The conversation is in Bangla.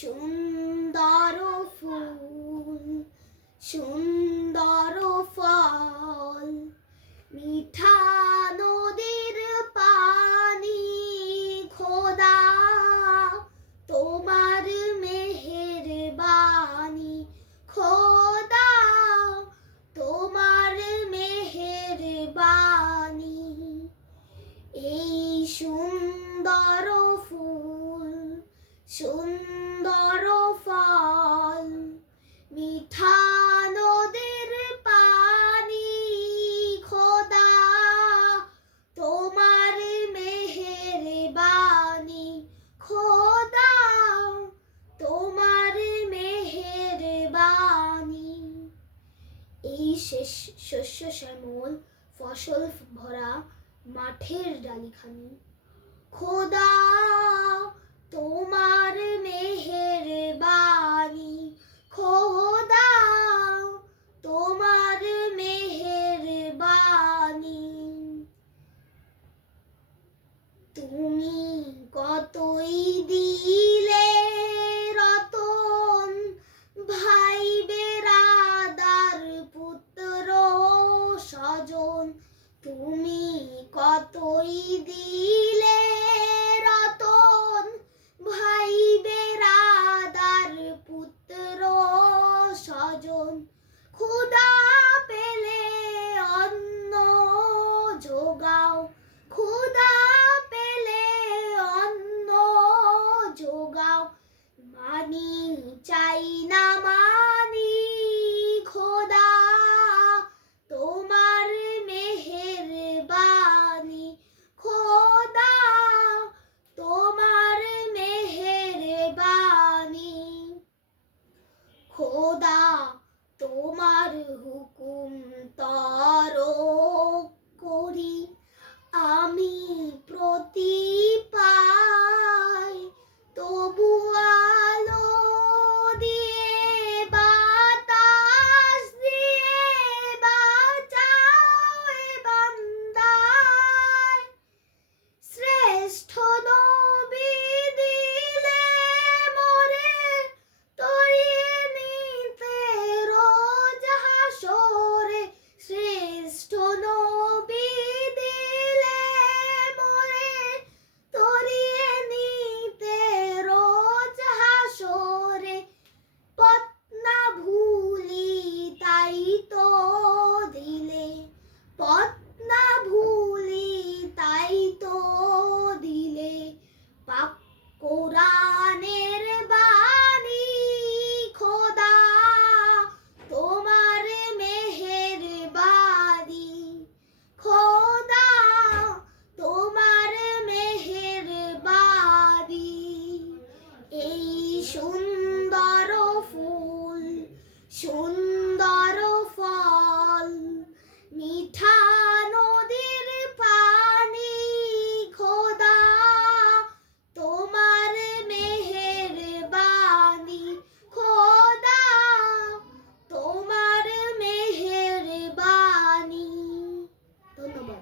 সুন্দর ফুল সুন্দর ফল, মিঠা নদীর পানি, খোদা তোমার মেহেরবানি, খোদা তোমার মেহেরবানি। এই সুন্দর ফুল সুন্দর ফল, মিঠা নদীর পানি, খোদা তোমার মেহেরবানি, খোদা তোমার মেহেরবানি। এই শস্য শ্যামল ফসল ভরা মাঠের ডালিখানি, খোদা তোমার মেহেরবানি, খোদা তোমার মেহেরবানি। তুমি কতই দিলে রতন, ভাই বেরাদার পুত্র স্বজন, তুমি কতই দিলে রতন, ভাই বেরাদার পুত্র স্বজন, ক্ষুধা পেলে অন্ন যোগাও, ক্ষুধা পেলে অন্ন যোগাও, মানি চাই না মানি, খোদা তোমার মেহেরবানি, খোদা তোমার মেহেরবানি। খোদা তোমার হুকুম তরক করি, আমি প্রতি পাই, তবু আলো দিয়ে বাতাস দিয়ে বাঁচাও এ বান্দায়। শ্রেষ্ঠ নবী দিলে মোরে তরিয়ে নিতে রোজ হাসরে, শ্রেষ্ঠ নবী দিলে মোরে তরিয়ে নিতে রোজ হাসরে, পথ না ভুলি তাই তো দিলে, পথ না ভুলি তাই তো দিলে, পাক কোরআনের বাণী, খোদা তোমার মেহেরবানি, খোদা তোমার মেহেরবানি। এই সুন্দর ফুল